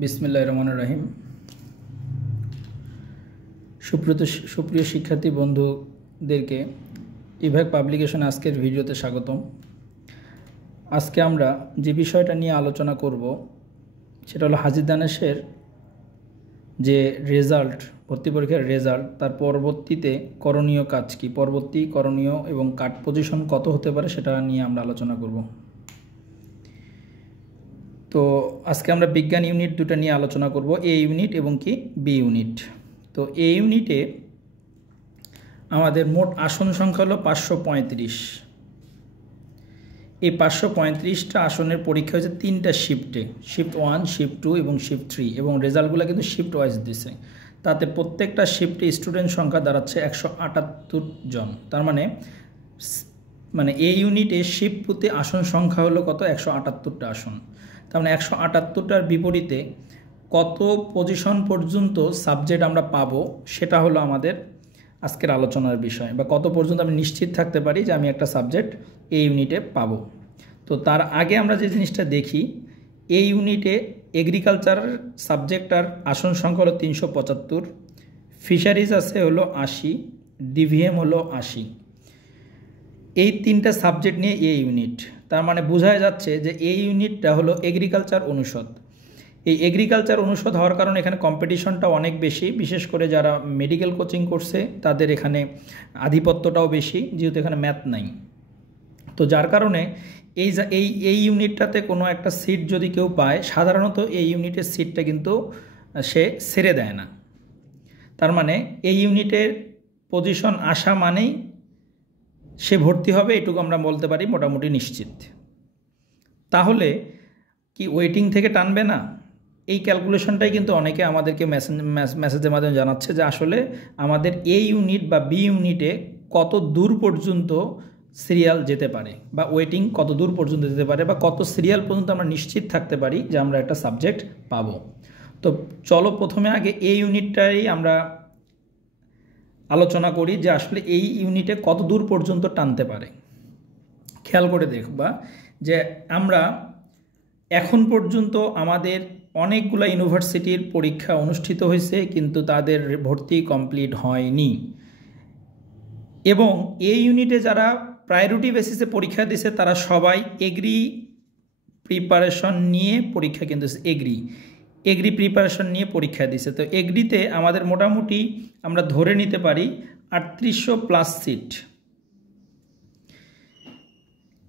বিসমিল্লাহির রহমানির রহিম। সুপ্রিয় শিক্ষার্থী বন্ধুদেরকে ইভাক পাবলিকেশন আজকের ভিডিওতে স্বাগতম। আজকে আমরা যে বিষয়টা নিয়ে আলোচনা করব সেটা হলো হাজী দানেশের যে রেজাল্ট, ভর্তি পরীক্ষার রেজাল্ট, তার পরবর্তীতে করণীয় কাজ কি, পরবর্তী করণীয় এবং কাট পজিশন কত হতে পারে সেটা নিয়ে আমরা আলোচনা করব। তো আজকে আমরা বিজ্ঞান ইউনিট দুটো নিয়ে আলোচনা করব, এ ইউনিট এবং কি বি ইউনিট। তো এ ইউনিটে আমাদের মোট আসন সংখ্যা হলো 535। এই 535টা আসনের পরীক্ষা হয়েছে 3টা শিফটে, শিফট 1, শিফট 2 এবং শিফট 3, এবং রেজাল্টগুলো কিন্তু শিফট ওয়াইজ দিছে। তাতে প্রত্যেকটা শিফটে স্টুডেন্ট সংখ্যা দাঁড়াচ্ছে 178 জন। তার মানে এই ইউনিটে শিফট প্রতি আসন সংখ্যা হলো কত? 178টা আসন। তার মানে 178টার বিপরীতে কত পজিশন পর্যন্ত সাবজেক্ট আমরা পাবো সেটা হলো আমাদের আজকের আলোচনার বিষয়, বা কত পর্যন্ত আমি নিশ্চিত থাকতে পারি যে আমি একটা সাবজেক্ট এই ইউনিটে পাবো। তো তার আগে আমরা যে জিনিসটা দেখি, এই ইউনিটে এগ্রিকালচার সাবজেক্টটার আসন সংখ্যা হলো 375, ফিশারিজ আছে হলো 80, ডিভিএম হলো 80। এই 3টা সাবজেক্ট নিয়ে এই ইউনিট। তার মানে বোঝা যাচ্ছে যে এই ইউনিটটা হলো এগ্রিকালচার অনুষদ। এই এগ্রিকালচার অনুষদ হওয়ার কারণে এখানে কম্পিটিশনটা অনেক বেশি, বিশেষ করে যারা মেডিকেল কোচিং করছে তাদের এখানে আধিপত্যটাও বেশি, যেহেতু এখানে ম্যাথ নাই। তো যার কারণে এই ইউনিটটাতে কোনো একটা সিট যদি কেউ পায়, সাধারণত এই ইউনিটের সিটটা কিন্তু সে ছেড়ে দেয় না। তার মানে এই ইউনিটের পজিশন আসা মানেই সে ভর্তি হবে, এটুকু আমরা বলতে পারি মোটামুটি নিশ্চিত। তাহলে কি ওয়েটিং থেকে টানবে না? এই ক্যালকুলেশনটাই কিন্তু অনেকে আমাদেরকে মেসেজের মাধ্যমে জানাচ্ছে যে আসলে আমাদের এই ইউনিট বা বি ইউনিটে কত দূর পর্যন্ত সিরিয়াল যেতে পারে, বা ওয়েটিং কত দূর পর্যন্ত যেতে পারে, বা কত সিরিয়াল পর্যন্ত আমরা নিশ্চিত থাকতে পারি যে আমরা একটা সাবজেক্ট পাবো। তো চলো প্রথমে আগে এই ইউনিটটাই আমরা আলোচনা করি যে আসলে এই ইউনিটে কত দূর পর্যন্ত টানতে পারে। খেয়াল করে দেখবা যে আমরা এখন পর্যন্ত আমাদের অনেকগুলো ইউনিভার্সিটির পরীক্ষা অনুষ্ঠিত হয়েছে, কিন্তু তাদের ভর্তি কমপ্লিট হয়নি। এবং এই ইউনিটে যারা প্রায়োরিটি বেসিসে পরীক্ষা দিয়েছে তারা সবাই এগ্রি প্রিপারেশন নিয়ে পরীক্ষা, কিন্তু এগ্রি প্রিপারেশন নিয়ে পরীক্ষা দিয়েছে। তো এগ্রিতে আমাদের মোটামুটি আমরা ধরে নিতে পারি 3800+ সিট।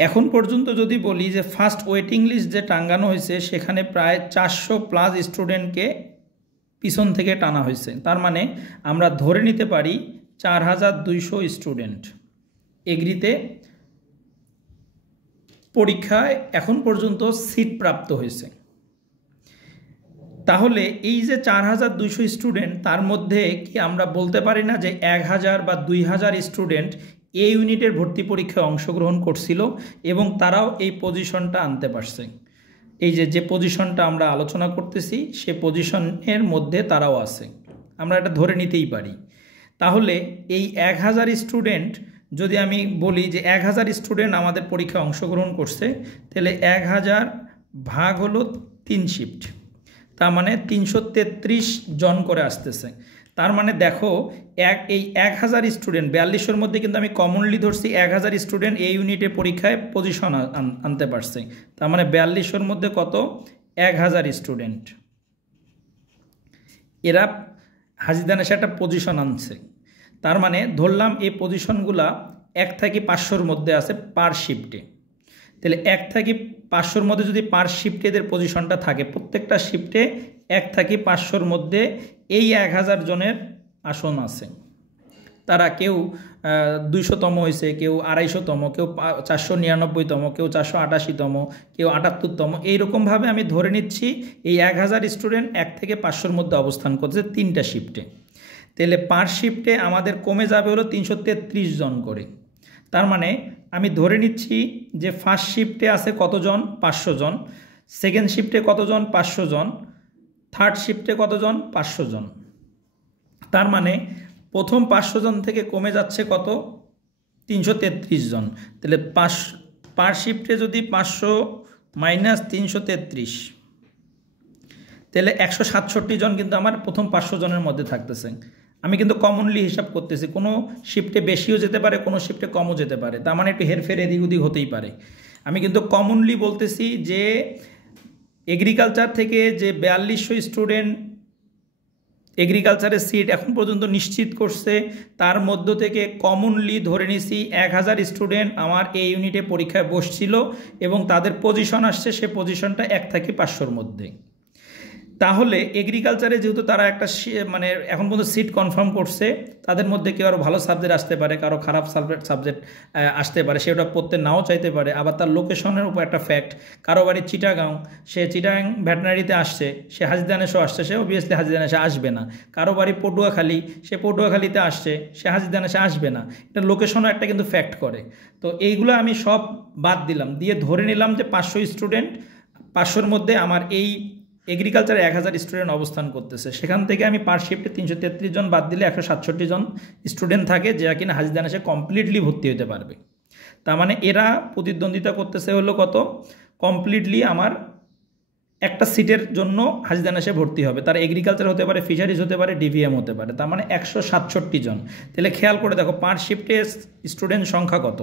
এখন পর্যন্ত যদি বলি যে ফার্স্ট ওয়েটিং লিস্ট যে টাঙ্গানো হয়েছে সেখানে প্রায় 400+ স্টুডেন্টকে পিছন থেকে টানা হয়েছে। তার মানে আমরা ধরে নিতে পারি 4200 স্টুডেন্ট এগ্রিতে পরীক্ষায় এখন পর্যন্ত সিট প্রাপ্ত হয়েছে। তাহলে এই যে 4200 স্টুডেন্ট, তার মধ্যে কি আমরা বলতে পারি না যে 1000 বা 2000 স্টুডেন্ট এই ইউনিটের ভর্তি পরীক্ষায় অংশগ্রহণ করছিল এবং তারাও এই পজিশনটা আনতে পারছে? এই যে পজিশনটা আমরা আলোচনা করতেছি সে পজিশনের মধ্যে তারাও আছে, আমরা এটা ধরে নিতেই পারি। তাহলে এই 1000 স্টুডেন্ট, যদি আমি বলি যে 1000 স্টুডেন্ট আমাদের পরীক্ষায় অংশগ্রহণ করছে, তাহলে 1000 ভাগ হলো 3 শিফট, তার মানে 333 জন করে আসতেছে। তার মানে দেখো এই 1000 স্টুডেন্ট, 4200-র মধ্যে কিন্তু আমি কমনলি ধরছি 1000 স্টুডেন্ট এই ইউনিটের পরীক্ষায় পজিশন আনতে পারছে। তার মানে 4200-র মধ্যে কত? 1000 স্টুডেন্ট এরা হাজী দানেশে একটা পজিশন আনছে। তার মানে ধরলাম এই পজিশনগুলা 1 থেকে 500-র মধ্যে আছে পার শিফটে। তাহলে 1 থেকে 500-র মধ্যে যদি পার শিফটে এদের পজিশনটা থাকে, প্রত্যেকটা শিফটে 1 থেকে 500-র মধ্যে এই 1000 জনের আসন আছে। তারা কেউ 200তম হয়েছে, কেউ 250তম, কেউ 499তম, কেউ 488তম, কেউ 78তম। এইরকমভাবে আমি ধরে নিচ্ছি এই 1000 স্টুডেন্ট 1 থেকে 500-র মধ্যে অবস্থান করছে 3টা শিফটে। তাহলে পার শিফটে আমাদের কমে যাবে হলো 333 জন করে। তার মানে আমি ধরে নিচ্ছি যে ফার্স্ট শিফটে আছে কতজন? 500 জন, সেকেন্ড শিফটে কতজন? 500 জন, থার্ড শিফটে কতজন? 500 জন। তার মানে প্রথম 500 জন থেকে কমে যাচ্ছে কত? 333 জন। তাহলে পার শিফটে যদি 500 - 333, তাহলে 167 জন কিন্তু আমার প্রথম 500 জনের মধ্যে থাকতেছে। আমি কিন্তু কমনলি হিসাব করতেছি, কোনো শিফটে বেশিও যেতে পারে, কোনো শিফটে কমও যেতে পারে, তার মানে একটু হেরফের এদিক ওদিক হতেই পারে। আমি কিন্তু কমনলি বলতেছি যে এগ্রিকালচার থেকে যে 4200 স্টুডেন্ট এগ্রিকালচারের সিট এখন পর্যন্ত নিশ্চিত করছে, তার মধ্য থেকে কমনলি ধরে নিছি 1000 স্টুডেন্ট আমার এই ইউনিটে পরীক্ষায় বসছিল এবং তাদের পজিশন আসছে, সে পজিশনটা 1 থেকে 500-র মধ্যে। তাহলে এগ্রিকালচারে যেহেতু তারা একটা মানে এখন পর্যন্ত সিট কনফার্ম করছে, তাদের মধ্যে কেউ আরও ভালো সাবজেক্ট আসতে পারে, কারো খারাপ সাবজেক্ট আসতে পারে, সেটা পড়তে নাও চাইতে পারে। আবার তার লোকেশনের উপর একটা ফ্যাক্ট, কারো বাড়ি চিটাগাঁও, সে চিটাগাং ভেটেনারিতে আসছে, সে হাজিদানেশও আসছে, সে অবভিয়াসলি হাজিদানেশে আসবে না। কারো বাড়ি পটুয়াখালী, সে পটুয়াখালীতে আসছে, সে হাজিদানেশে আসবে না। এটা লোকেশনও একটা কিন্তু ফ্যাক্ট করে। তো এইগুলো আমি সব বাদ দিলাম, দিয়ে ধরে নিলাম যে 500 স্টুডেন্ট, 500-র মধ্যে আমার এই এগ্রিকালচারে 1000 স্টুডেন্ট অবস্থান করতেছে। সেখান থেকে আমি পার শিফটে 333 জন বাদ দিলে 167 জন স্টুডেন্ট থাকে, যা কিনা হাজিদানেশে কমপ্লিটলি ভর্তি হতে পারবে। তার মানে এরা প্রতিদ্বন্দ্বিতা করতেছে হলো কত, কমপ্লিটলি আমার একটা সিটের জন্য হাজিদানেশে ভর্তি হবে। তার এগ্রিকালচার হতে পারে, ফিশারিজ হতে পারে, ডিভিএম হতে পারে। তার মানে 167 জন। তাহলে খেয়াল করে দেখো পার শিফটে স্টুডেন্ট সংখ্যা কত,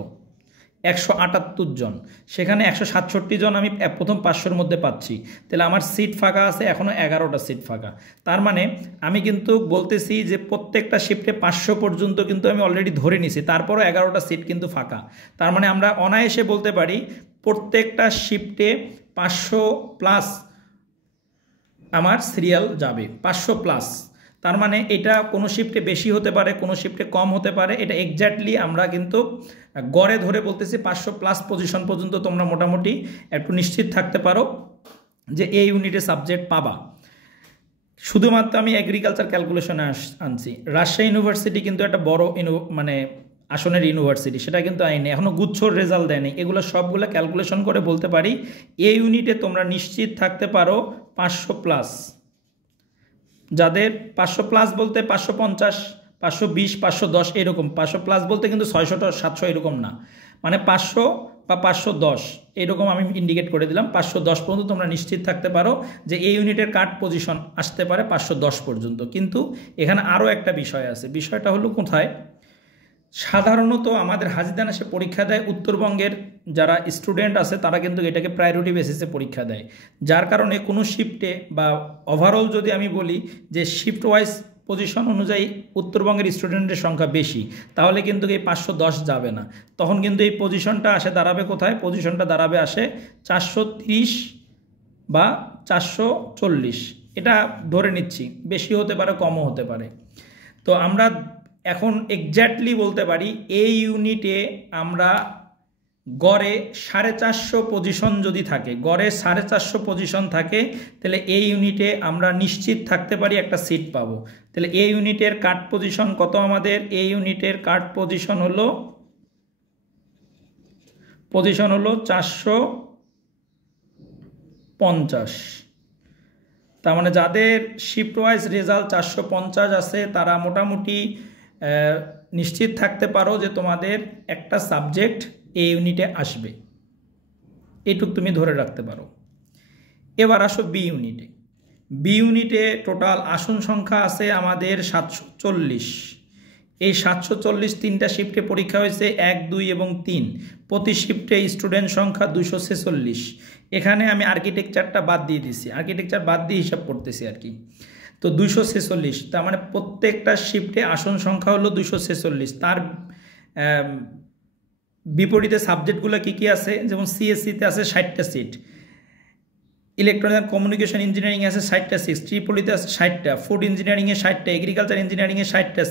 178 জন। সেখানে 167 জন আমি প্রথম 500-র মধ্যে পাচ্ছি। তাহলে আমার সিট ফাঁকা আছে এখনও 11টা সিট ফাঁকা। তার মানে আমি কিন্তু বলতেছি যে প্রত্যেকটা শিফটে 500 পর্যন্ত কিন্তু আমি অলরেডি ধরে নিছি, তারপরও 11টা সিট কিন্তু ফাঁকা। তার মানে আমরা অনায়াসে বলতে পারি প্রত্যেকটা শিফটে 500+ আমার সিরিয়াল যাবে, 500+। তার মানে এটা কোনো শিফটে বেশি হতে পারে, কোনো শিফটে কম হতে পারে। এটা এক্স্যাক্টলি আমরা কিন্তু গড়ে ধরে বলতেছি 500+ পজিশন পর্যন্ত তোমরা মোটামুটি একটু নিশ্চিত থাকতে পারো যে এই ইউনিটে সাবজেক্ট পাবা। শুধুমাত্র আমি এগ্রিকালচার ক্যালকুলেশনে আনছি। রাজশাহী ইউনিভার্সিটি কিন্তু একটা বড় মানে আসনের ইউনিভার্সিটি, সেটা কিন্তু আইনে এখনও গুচ্ছর রেজাল্ট দেয়নি। এগুলো সবগুলো ক্যালকুলেশন করে বলতে পারি এই ইউনিটে তোমরা নিশ্চিত থাকতে পারো 500+। যাদের 500+ বলতে 550, 520, 510 এরকম, 500+ বলতে কিন্তু 600 700 এরকম না, মানে 500 বা 510 এরকম আমি ইন্ডিকেট করে দিলাম। 510 পর্যন্ত তোমরা নিশ্চিত থাকতে পারো যে এই ইউনিটের কাট পজিশন আসতে পারে 510 পর্যন্ত। কিন্তু এখানে আরও একটা বিষয় আছে, বিষয়টা হলো কোথায়, সাধারণত আমাদের হাজিদানেশে পরীক্ষা দেয় উত্তরবঙ্গের যারা স্টুডেন্ট আছে, তারা কিন্তু এটাকে প্রায়োরিটি বেসিসে পরীক্ষা দেয়। যার কারণে কোনো শিফটে বা ওভারঅল যদি আমি বলি যে শিফট ওয়াইজ পজিশন অনুযায়ী উত্তরবঙ্গের স্টুডেন্টের সংখ্যা বেশি, তাহলে কিন্তু এই 510 যাবে না। তখন কিন্তু এই পজিশনটা আসে দাঁড়াবে কোথায়, পজিশনটা দাঁড়াবে আসে 430 বা 440, এটা ধরে নিচ্ছি। বেশি হতে পারে, কমও হতে পারে। তো আমরা এখন এক্স্যাক্টলি বলতে পারি এই ইউনিটে আমরা গড়ে 450 পজিশন যদি থাকে, গড়ে 450 পজিশন থাকে, তাহলে এই ইউনিটে আমরা নিশ্চিত থাকতে পারি একটা সিট পাবো। তাহলে এই ইউনিটের কাট পজিশন কত, আমাদের এই ইউনিটের কাট পজিশন হলো 450। তার মানে যাদের শিফট ওয়াইজ রেজাল্ট 450 আছে, তারা মোটামুটি নিশ্চিত থাকতে পারো যে তোমাদের একটা সাবজেক্ট এই ইউনিটে আসবে, এইটুক তুমি ধরে রাখতে পারো। এবার আসো বি ইউনিটে। বি ইউনিটে টোটাল আসন সংখ্যা আছে আমাদের 740। এই 740 তিনটা শিফটে পরীক্ষা হয়েছে, 1, 2 এবং 3। প্রতি শিফটে স্টুডেন্ট সংখ্যা 246। এখানে আমি আর্কিটেকচারটা বাদ দিয়ে দিচ্ছি, আর্কিটেকচার বাদ দিয়ে হিসাব করতেছি আর কি। তো 246, তার মানে প্রত্যেকটা শিফটে আসন সংখ্যা হলো 246। তার বিপরীতে সাবজেক্টগুলো কী কী আছে, যেমন সিএসসিতে আছে 60টা সিট, ইলেকট্রনিক্স অ্যান্ড কমিউনিকেশন ইঞ্জিনিয়ারিংয়ে আছে 60টা সিট, ট্রিপলিতে আছে 60টা, ফুড ইঞ্জিনিয়ারিংয়ে 60টা, এগ্রিকালচার ইঞ্জিনিয়ারিংয়ে 60টা,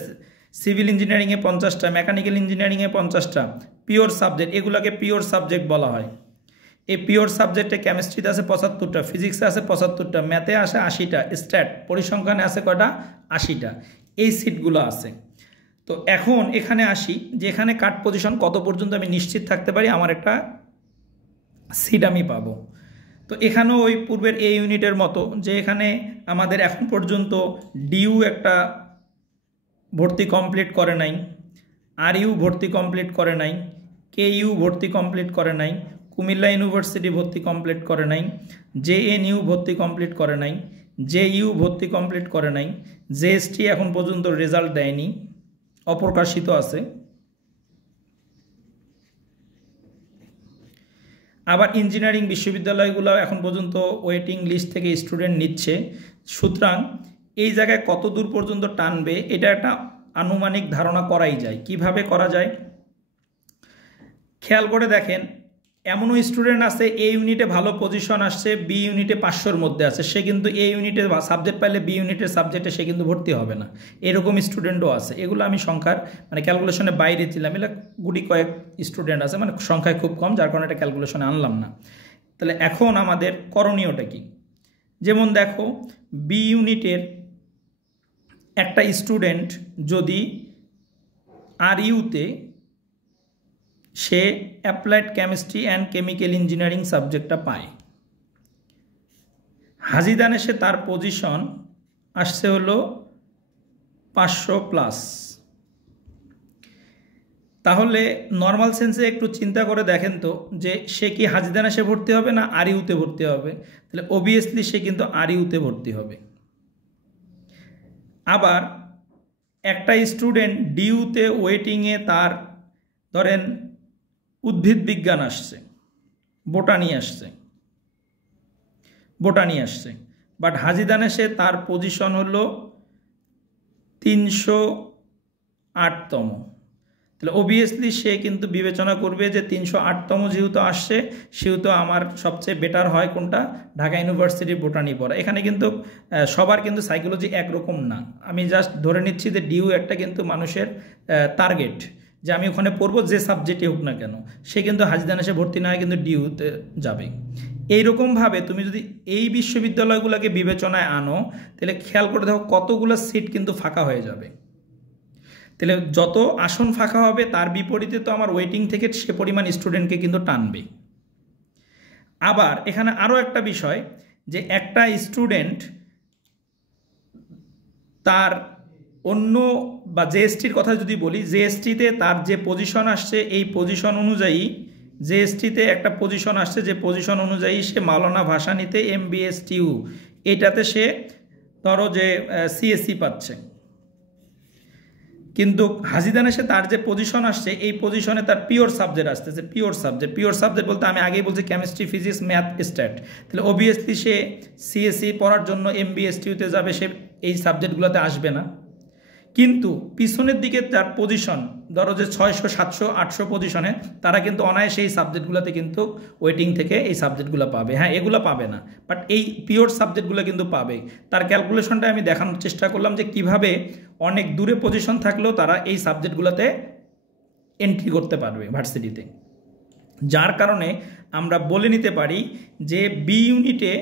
সিভিল ইঞ্জিনিয়ারিংয়ে 50টা, মেকানিক্যাল ইঞ্জিনিয়ারিংয়ে 50টা। পিওর সাবজেক্ট, এগুলোকে পিওর সাবজেক্ট বলা হয়। এই পিওর সাবজেক্টে কেমিস্ট্রিতে আছে 75টা, ফিজিক্সে আছে 75টা, ম্যাথে আসে 80টা, স্ট্যাট পরিসংখ্যানে আছে কয়টা, 80টা। এই সিটগুলো আছে। তো এখন এখানে আসি যে এখানে কাট পজিশন কত পর্যন্ত আমি নিশ্চিত থাকতে পারি আমার একটা সিট আমি পাবো। তো এখানেও ওই পূর্বের এই ইউনিটের মতো যে এখানে আমাদের এখন পর্যন্ত ডিইউ একটা ভর্তি কমপ্লিট করে নাই, আরইউ ভর্তি কমপ্লিট করে নাই, কেইউ ভর্তি কমপ্লিট করে নাই, কুমিল্লা ইউনিভার্সিটি ভর্তি কমপ্লিট করে নাই, জেএনইউ ভর্তি কমপ্লিট করে নাই, JU ভর্তি কমপ্লিট করে নাই, JST এখন পর্যন্ত রেজাল্ট দেয়নি, অপ্রকাশিত আছে। আবার ইঞ্জিনিয়ারিং বিশ্ববিদ্যালয়গুলো এখন পর্যন্ত ওয়েটিং লিস্ট থেকে স্টুডেন্ট নিচ্ছে। সুতরাং এই জায়গায় কত দূর পর্যন্ত টানবে এটা একটা আনুমানিক ধারণা করাই যায়। কিভাবে করা যায় খেয়াল করে দেখেন, এমনও স্টুডেন্ট আছে A ইউনিটে ভালো পজিশন আসছে, B ইউনিটে 500-র মধ্যে আছে, সে কিন্তু A ইউনিটে সাবজেক্ট পাইলে B ইউনিটের সাবজেক্টে সে কিন্তু ভর্তি হবে না, এরকম স্টুডেন্টও আছে। এগুলো আমি সংখ্যার মানে ক্যালকুলেশনে বাইরে ছিলাম, এগুলো গুটি কয়েক স্টুডেন্ট আছে, মানে সংখ্যায় খুব কম, যার কারণে এটা ক্যালকুলেশনে আনলাম না। তাহলে এখন আমাদের করণীয়টা কি? যেমন দেখো, B ইউনিটের একটা স্টুডেন্ট যদি RUতে সে applied chemistry and chemical engineering সাবজেক্টটা পায়, হাজিদানে সে তার পজিশন আসছে হলো 500+। তাহলে নর্মাল সেন্সে একটু চিন্তা করে দেখেন তো, যে সে কি হাজিদানে সে ভর্তি হবে না RUতে ভর্তি হবে? তাহলে অবভিয়াসলি সে কিন্তু RUতে ভর্তি হবে। আবার একটা স্টুডেন্ট DUতে ওয়েটিংয়ে তার ধরেন উদ্ভিদ বিজ্ঞান আসছে, বোটানি আসছে, বাট হাজিদানে সে তার পজিশন হলো 308তম। তাহলে অবভিয়াসলি সে কিন্তু বিবেচনা করবে যে 308তম যেহেতু আসছে, সেহেতু আমার সবচেয়ে বেটার হয় কোনটা? ঢাকা ইউনিভার্সিটির বোটানি পড়া। এখানে কিন্তু সবার কিন্তু সাইকোলজি একরকম না। আমি জাস্ট ধরে নিচ্ছি যে DU একটা কিন্তু মানুষের টার্গেট, যে আমি ওখানে পড়বো যে সাবজেক্টে হোক না কেন, সে কিন্তু হাজিদানে সে ভর্তি না হয় কিন্তু DUতে যাবে। এইরকমভাবে তুমি যদি এই বিশ্ববিদ্যালয়গুলোকে বিবেচনায় আনো, তাহলে খেয়াল করে দেখো কতগুলো সিট কিন্তু ফাঁকা হয়ে যাবে। তাহলে যত আসন ফাঁকা হবে তার বিপরীতে তো আমার ওয়েটিং থেকে সে পরিমাণ স্টুডেন্টকে কিন্তু টানবে। আবার এখানে আরও একটা বিষয়, যে একটা স্টুডেন্ট তার অন্য বা JSTর কথা যদি বলি, JSTতে তার যে পজিশন আসছে, এই পজিশন অনুযায়ী JSTতে একটা পজিশন আসছে, যে পজিশন অনুযায়ী সে মাওলানা ভাসানীতে MBSTU এটাতে সে ধরো যে CSE পাচ্ছে, কিন্তু হাজিদানে সে তার যে পজিশন আসছে, এই পজিশনে তার পিওর সাবজেক্ট আসতেছে। পিওর সাবজেক্ট বলতে আমি আগেই বলছি কেমিস্ট্রি, ফিজিক্স, ম্যাথ, স্ট্যাট। তাহলে অবভিয়াসলি সে CSE পড়ার জন্য MBSTUতে যাবে, সে এই সাবজেক্টগুলোতে আসবে না। কিন্তু পিছনের দিকে যার পজিশন ধরো যে 600, 700, 800 পজিশনে, তারা কিন্তু অনায়াসে এই সাবজেক্টগুলোতে কিন্তু ওয়েটিং থেকে এই সাবজেক্টগুলো পাবে। হ্যাঁ, এগুলো পাবে না, বাট এই পিওর সাবজেক্টগুলো কিন্তু পাবে। তার ক্যালকুলেশনটা আমি দেখানোর চেষ্টা করলাম যে কিভাবে অনেক দূরে পজিশন থাকলেও তারা এই সাবজেক্টগুলোতে এন্ট্রি করতে পারবে ভার্সিটিতে। যার কারণে আমরা বলে নিতে পারি যে B ইউনিটে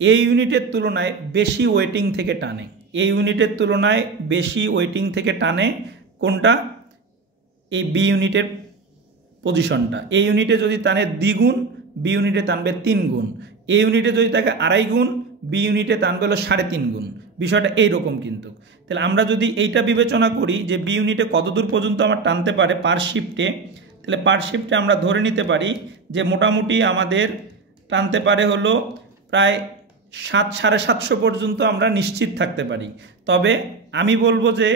A ইউনিটের তুলনায় বেশি ওয়েটিং থেকে টানে, A ইউনিটের তুলনায় বেশি ওয়েটিং থেকে টানে কোনটা? এই B ইউনিটের পজিশনটা। A ইউনিটে যদি টানে 2 গুণ, B ইউনিটে টানবে 3 গুণ। A ইউনিটে যদি থাকে 2.5 গুণ, B ইউনিটে টানবে হলো 3.5 গুণ। বিষয়টা এইরকম কিন্তু। তাহলে আমরা যদি এইটা বিবেচনা করি যে B ইউনিটে কতদূর পর্যন্ত আমার টানতে পারে পার শিফটে, তাহলে পার শিফটে আমরা ধরে নিতে পারি যে মোটামুটি আমাদের টানতে পারে হলো প্রায় 700-750 পর্যন্ত আমরা নিশ্চিত থাকতে পারি। তবে আমি বলবো যে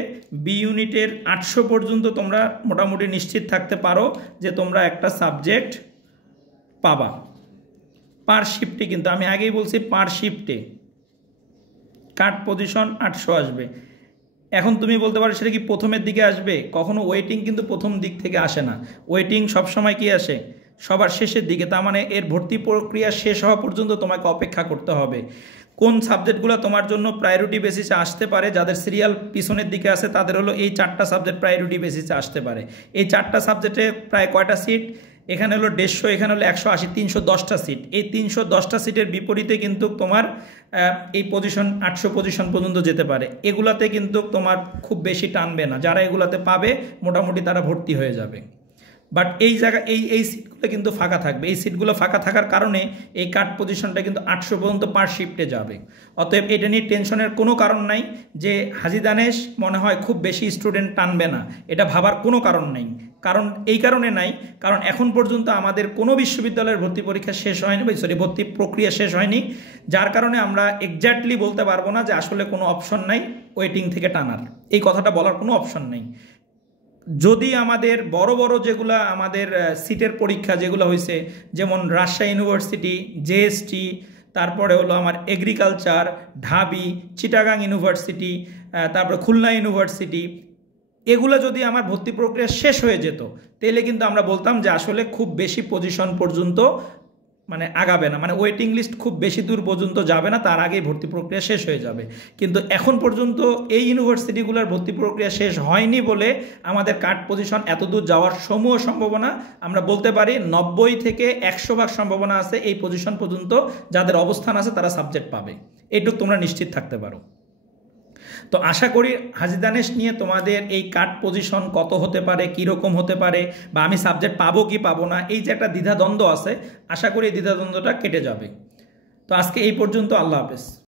B ইউনিটের 800 পর্যন্ত তোমরা মোটামুটি নিশ্চিত থাকতে পারো যে তোমরা একটা সাবজেক্ট পাবা পার শিফটে। কিন্তু আমি আগেই বলছি পার শিফটে কাট পজিশন 800 আসবে। এখন তুমি বলতে পারো সেটা কি প্রথমের দিকে আসবে? কখনো ওয়েটিং কিন্তু প্রথম দিক থেকে আসে না, ওয়েটিং সবসময় কি আসে? সবার শেষের দিকে। তার মানে এর ভর্তি প্রক্রিয়া শেষ হওয়া পর্যন্ত তোমাকে অপেক্ষা করতে হবে। কোন সাবজেক্টগুলো তোমার জন্য প্রায়োরিটি বেসিসে আসতে পারে, যাদের সিরিয়াল পিছনের দিকে আছে তাদের হলো এই 4টা সাবজেক্ট প্রায়োরিটি বেসিসে আসতে পারে। এই 4টা সাবজেক্টে প্রায় কয়টা সিট? এখানে হলো 150, এখানে হলো 180, 310টা সিট। এই 310টা সিটের বিপরীতে কিন্তু তোমার এই পজিশন 800 পজিশন পর্যন্ত যেতে পারে। এগুলাতে কিন্তু তোমার খুব বেশি টানবে না, যারা এগুলাতে পাবে মোটামুটি তারা ভর্তি হয়ে যাবে। বাট এই জায়গা এই সিটগুলো সিটগুলো কিন্তু ফাঁকা থাকবে। এই সিটগুলো ফাঁকা থাকার কারণে এই কাট পজিশনটা কিন্তু 800 পর্যন্ত পার শিফটে যাবে। অতএব এটা নিয়ে টেনশনের কোনো কারণ নাই যে হাজী দানেশ মনে হয় খুব বেশি স্টুডেন্ট টানবে না, এটা ভাবার কোনো কারণ নেই। কারণ এই কারণে নাই, কারণ এখন পর্যন্ত আমাদের কোনো বিশ্ববিদ্যালয়ের ভর্তি পরীক্ষা শেষ হয়নি, ভর্তি প্রক্রিয়া শেষ হয়নি, যার কারণে আমরা এক্স্যাক্টলি বলতে পারবো না যে আসলে কোনো অপশন নাই ওয়েটিং থেকে টানার, এই কথাটা বলার কোনো অপশন নেই। যদি আমাদের বড় বড় যেগুলো আমাদের সিটের পরীক্ষা যেগুলো হয়েছে, যেমন রাজশাহী ইউনিভার্সিটি, জেএসটি, তারপরে হলো আমার এগ্রিকালচার, ঢাবি, চিটাগাং ইউনিভার্সিটি, তারপরে খুলনা ইউনিভার্সিটি, এগুলো যদি আমার ভর্তি প্রক্রিয়া শেষ হয়ে যেত তাহলে কিন্তু আমরা বলতাম যে আসলে খুব বেশি পজিশন পর্যন্ত মানে আগাবে না, মানে ওয়েটিং লিস্ট খুব বেশি দূর পর্যন্ত যাবে না, তার আগেই ভর্তি প্রক্রিয়া শেষ হয়ে যাবে। কিন্তু এখন পর্যন্ত এই ইউনিভার্সিটিগুলোর ভর্তি প্রক্রিয়া শেষ হয়নি বলে আমাদের কাট পজিশন এত দূর যাওয়ার সমূহ সম্ভাবনা আমরা বলতে পারি 90 থেকে 100% সম্ভাবনা আছে এই পজিশন পর্যন্ত যাদের অবস্থান আছে তারা সাবজেক্ট পাবে, এইটুকু তোমরা নিশ্চিত থাকতে পারো। তো আশা করি হাজী দানেশ নিয়ে তোমাদের এই কাট পজিশন কত হতে পারে, কীরকম হতে পারে, বা আমি সাবজেক্ট পাবো কি পাবো না, এই যে একটা দ্বিধাদ্বন্দ্ব আছে, আশা করি এই দ্বিধাদ্বন্দ্বটা কেটে যাবে। তো আজকে এই পর্যন্ত, আল্লাহ হাফেজ।